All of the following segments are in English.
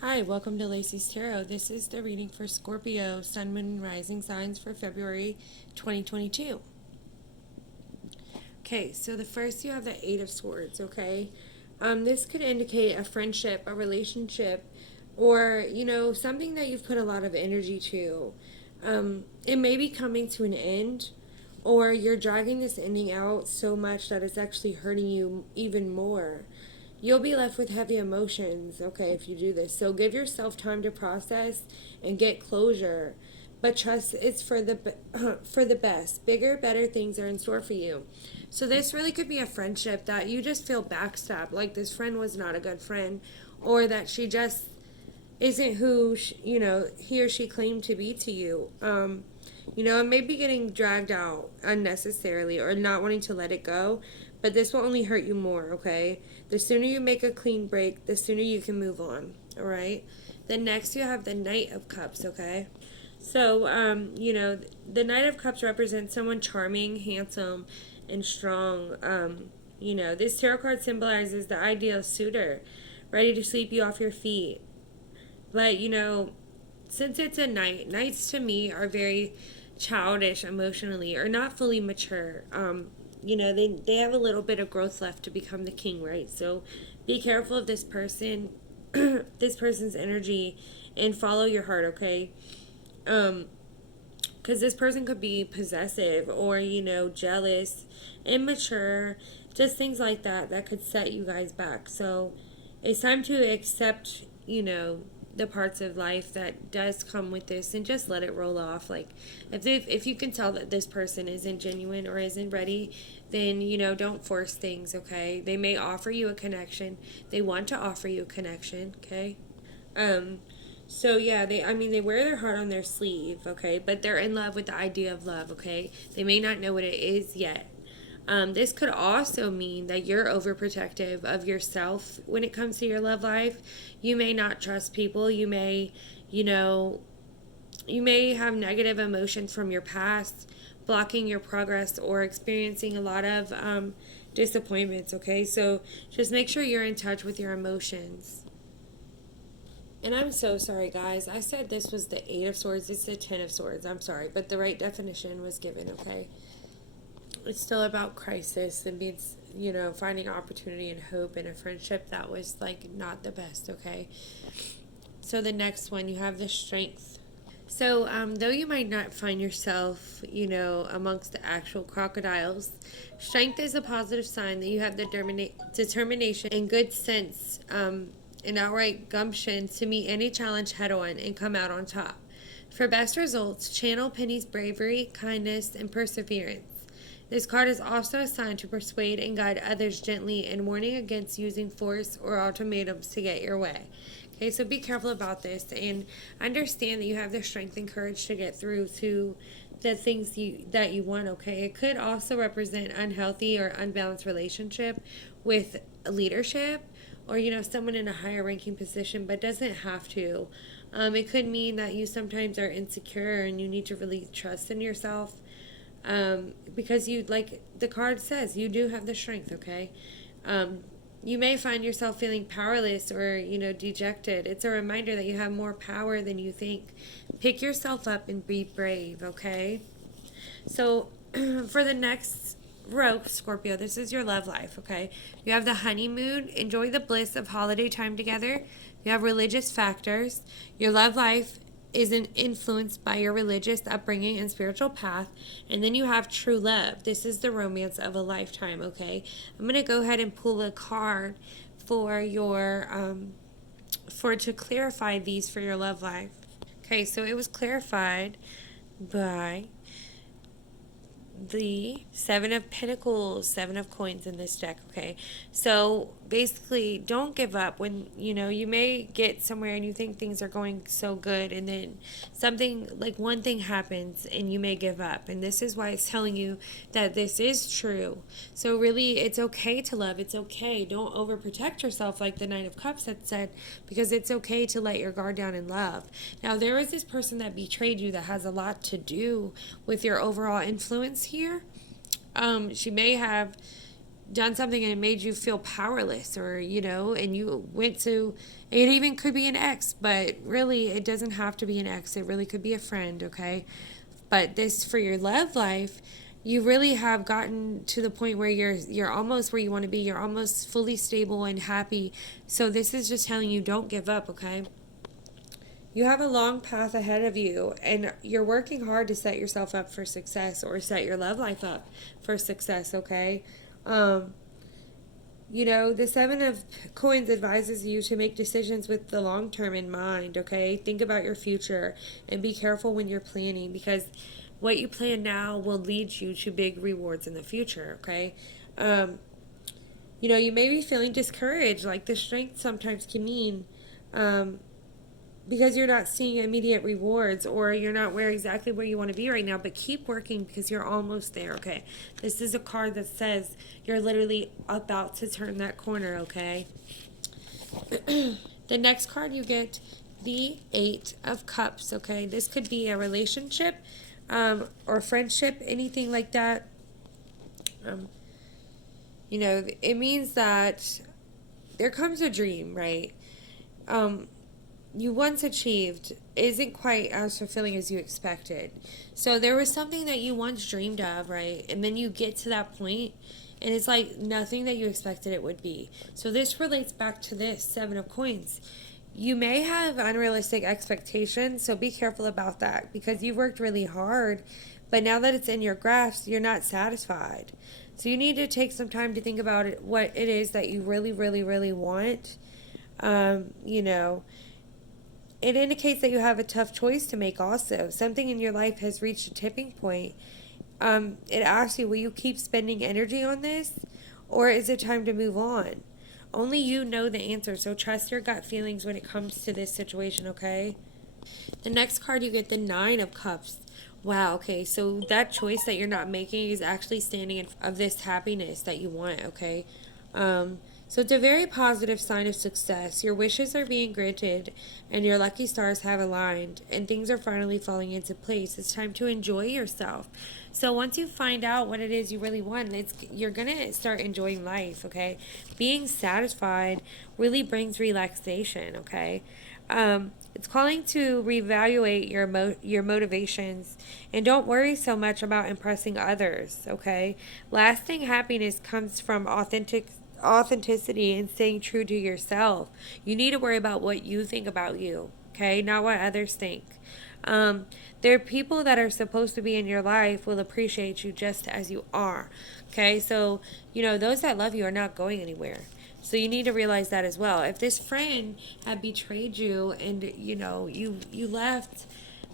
Hi, welcome to Lacey's Tarot. This is the reading for Scorpio, Sun, Moon, and Rising signs for February 2022. Okay, so the first you have the Eight of Swords, okay? This could indicate a friendship, a relationship, or, something that you've put a lot of energy to. It may be coming to an end, or you're dragging this ending out so much that it's actually hurting you even more. You'll be left with heavy emotions, okay, if you do this. So give yourself time to process and get closure. But trust it's for the for the best. Bigger, better things are in store for you. So this really could be a friendship that you just feel backstabbed, like this friend was not a good friend, or that she just isn't who he or she claimed to be to you. It may be getting dragged out unnecessarily or not wanting to let it go, but this will only hurt you more, okay? The sooner you make a clean break, the sooner you can move on, all right? Then next you have the Knight of Cups, okay? So, the Knight of Cups represents someone charming, handsome, and strong. This tarot card symbolizes the ideal suitor, ready to sweep you off your feet. But, since it's a knight, knights to me are very childish emotionally or not fully mature. They have a little bit of growth left to become the king, right? So be careful of this person, this person's energy, and follow your heart, okay? Because this person could be possessive or, jealous, immature, just things like that could set you guys back. So it's time to accept, the parts of life that does come with this and just let it roll off. Like if you can tell that this person isn't genuine or isn't ready, then don't force things, okay? They may offer you a connection. They want to offer you a connection, okay? So yeah, they wear their heart on their sleeve, okay? But they're in love with the idea of love, okay? They may not know what it is yet. This could also mean that you're overprotective of yourself when it comes to your love life. You may not trust people. You may have negative emotions from your past, blocking your progress or experiencing a lot of disappointments, okay? So just make sure you're in touch with your emotions. And I'm so sorry, guys. I said this was the Eight of Swords. It's the Ten of Swords. I'm sorry, but the right definition was given, okay? It's still about crisis and being, finding opportunity and hope in a friendship that was, like, not the best, okay? So the next one, you have the Strength. So, though you might not find yourself, amongst the actual crocodiles, strength is a positive sign that you have the determination and good sense and outright gumption to meet any challenge head on and come out on top. For best results, channel Penny's bravery, kindness, and perseverance. This card is also assigned to persuade and guide others gently and warning against using force or ultimatums to get your way. Okay, so be careful about this and understand that you have the strength and courage to get through to the things that you want, okay? It could also represent unhealthy or unbalanced relationship with leadership or, someone in a higher ranking position, but doesn't have to. It could mean that you sometimes are insecure and you need to really trust in yourself. Because you, like the card says, you do have the strength, okay? You may find yourself feeling powerless or, dejected. It's a reminder that you have more power than you think. Pick yourself up and be brave, okay? So, for the next row, Scorpio, this is your love life, okay? You have the honeymoon. Enjoy the bliss of holiday time together. You have religious factors. Your love life isn't influenced by your religious upbringing and spiritual path. And then you have true love. This is the romance of a lifetime, okay? I'm going to go ahead and pull a card for to clarify these for your love life. Okay, so it was clarified by the Seven of Pentacles, Seven of Coins in this deck, okay? So basically, don't give up when, you may get somewhere and you think things are going so good and then something, like one thing happens and you may give up. And this is why it's telling you that this is true. So really, it's okay to love. It's okay. Don't overprotect yourself like the Knight of Cups had said, because it's okay to let your guard down in love. Now, there is this person that betrayed you that has a lot to do with your overall influence here. She may have done something and it made you feel powerless, or and you went to, it even could be an ex, but really it doesn't have to be an ex. It really could be a friend, okay? But this, for your love life, you really have gotten to the point where you're almost where you want to be. You're almost fully stable and happy. So this is just telling you, don't give up, okay? You have a long path ahead of you, and you're working hard to set yourself up for success, or set your love life up for success, okay? Um, the Seven of Coins advises you to make decisions with the long term in mind, okay? Think about your future and be careful when you're planning, because what you plan now will lead you to big rewards in the future, okay? Um, you may be feeling discouraged, like the strength sometimes can mean um, because you're not seeing immediate rewards, or you're not exactly where you want to be right now, but keep working because you're almost there, okay? This is a card that says you're literally about to turn that corner, okay? The next card you get, the Eight of Cups, okay? This could be a relationship or friendship, anything like that. Um, it means that there comes a dream, right? You once achieved isn't quite as fulfilling as you expected. So there was something that you once dreamed of, right? And then you get to that point and it's like nothing that you expected it would be. So this relates back to this Seven of Coins. You may have unrealistic expectations, so be careful about that, because you've worked really hard, but now that it's in your grasp, you're not satisfied. So you need to take some time to think about it, what it is that you really, really, really want. Um, you know, it indicates that you have a tough choice to make also. Something in your life has reached a tipping point. It asks you, will you keep spending energy on this, or is it time to move on? Only you know the answer, so trust your gut feelings when it comes to this situation, okay? The next card, you get the Nine of Cups. Wow, okay, so that choice that you're not making is actually standing in front of this happiness that you want, okay? So it's a very positive sign of success. Your wishes are being granted, and your lucky stars have aligned, and things are finally falling into place. It's time to enjoy yourself. So once you find out what it is you really want, you're gonna start enjoying life. Okay, being satisfied really brings relaxation. Okay. It's calling to reevaluate your motivations, and don't worry so much about impressing others. Okay, lasting happiness comes from authenticity and staying true to yourself. You need to worry about what you think about you, okay, not what others think. Um, there are people that are supposed to be in your life will appreciate you just as you are. Okay, so those that love you are not going anywhere. So you need to realize that as well. If this friend had betrayed you and you left,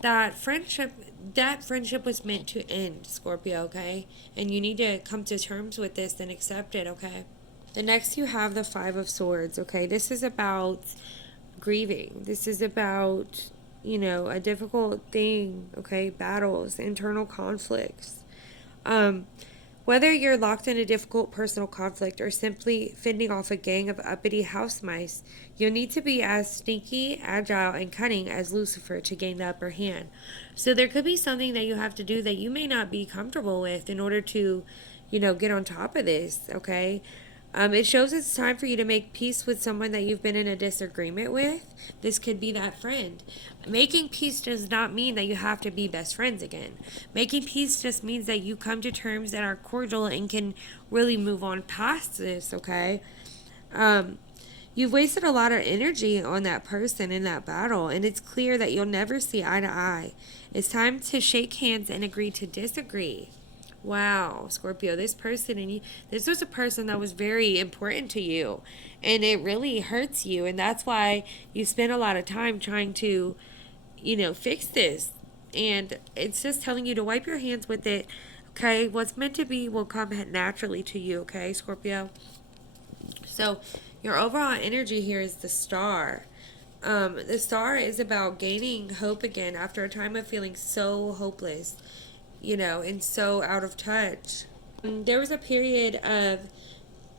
that friendship was meant to end, Scorpio, okay? And you need to come to terms with this and accept it, okay? The next, you have the Five of Swords, okay? This is about grieving. This is about, a difficult thing, okay? Battles, internal conflicts. Um, Whether you're locked in a difficult personal conflict or simply fending off a gang of uppity house mice, you'll need to be as sneaky, agile, and cunning as Lucifer to gain the upper hand. So there could be something that you have to do that you may not be comfortable with in order to, get on top of this, okay? It shows it's time for you to make peace with someone that you've been in a disagreement with. This could be that friend. Making peace does not mean that you have to be best friends again. Making peace just means that you come to terms that are cordial and can really move on past this, okay? Um, you've wasted a lot of energy on that person in that battle, and it's clear that you'll never see eye to eye. It's time to shake hands and agree to disagree. Wow, Scorpio, this person and you, this was a person that was very important to you, and it really hurts you, and that's why you spend a lot of time trying to, fix this. And it's just telling you to wipe your hands with it, okay? What's meant to be will come naturally to you, okay, Scorpio? So, your overall energy here is the Star. The Star is about gaining hope again after a time of feeling so hopeless, and so out of touch. There was a period of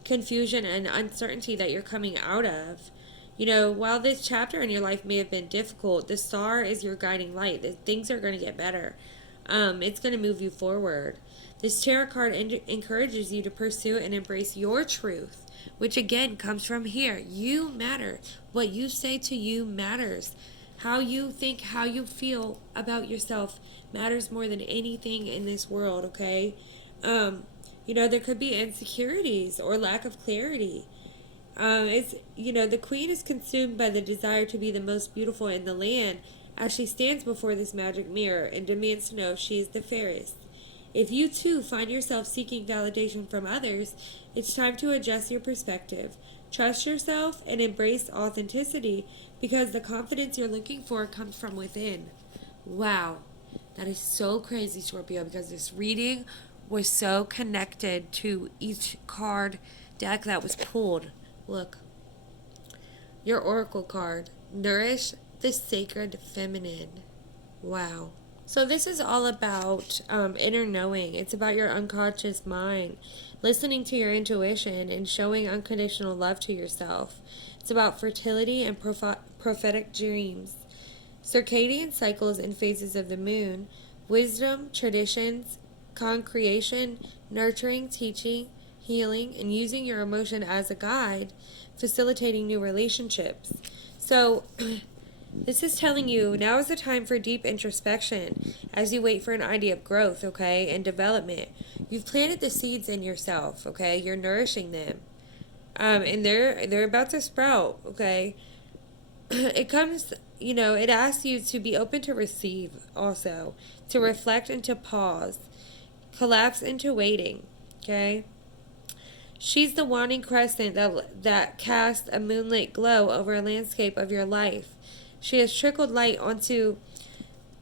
confusion and uncertainty that you're coming out of. While this chapter in your life may have been difficult, the Star is your guiding light. Things are going to get better. It's going to move you forward. This tarot card encourages you to pursue and embrace your truth, which again comes from here. You matter. What you say to you matters. How you think, how you feel about yourself matters more than anything in this world, okay? There could be insecurities or lack of clarity. The queen is consumed by the desire to be the most beautiful in the land as she stands before this magic mirror and demands to know if she is the fairest. If you too find yourself seeking validation from others, it's time to adjust your perspective. Trust yourself and embrace authenticity because the confidence you're looking for comes from within. Wow, that is so crazy, Scorpio, because this reading was so connected to each card deck that was pulled. Look, your oracle card, nourish the sacred feminine. Wow. So this is all about inner knowing. It's about your unconscious mind, listening to your intuition and showing unconditional love to yourself. It's about fertility and prophetic dreams, circadian cycles and phases of the moon, wisdom, traditions, concreation, nurturing, teaching, healing, and using your emotion as a guide, facilitating new relationships. So this is telling you now is the time for deep introspection as you wait for an idea of growth, okay, and development. You've planted the seeds in yourself, okay? You're nourishing them. And they're about to sprout, okay? It comes, it asks you to be open to receive also, to reflect and to pause, collapse into waiting, okay? She's the waning crescent that casts a moonlit glow over a landscape of your life. She has trickled light onto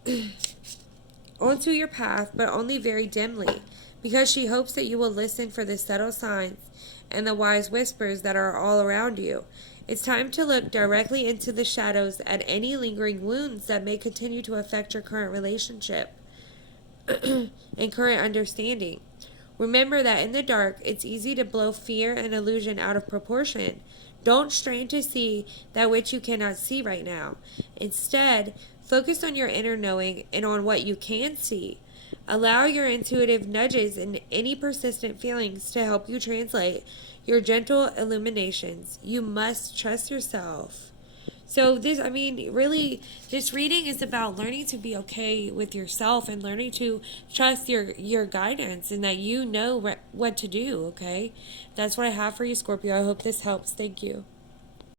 your path, but only very dimly, because she hopes that you will listen for the subtle signs and the wise whispers that are all around you. It's time to look directly into the shadows at any lingering wounds that may continue to affect your current relationship and current understanding. Remember that in the dark, it's easy to blow fear and illusion out of proportion. Don't strain to see that which you cannot see right now. Instead, focus on your inner knowing and on what you can see. Allow your intuitive nudges and any persistent feelings to help you translate your gentle illuminations. You must trust yourself. So this reading is about learning to be okay with yourself and learning to trust your guidance and that you know what to do, okay? That's what I have for you, Scorpio. I hope this helps. Thank you.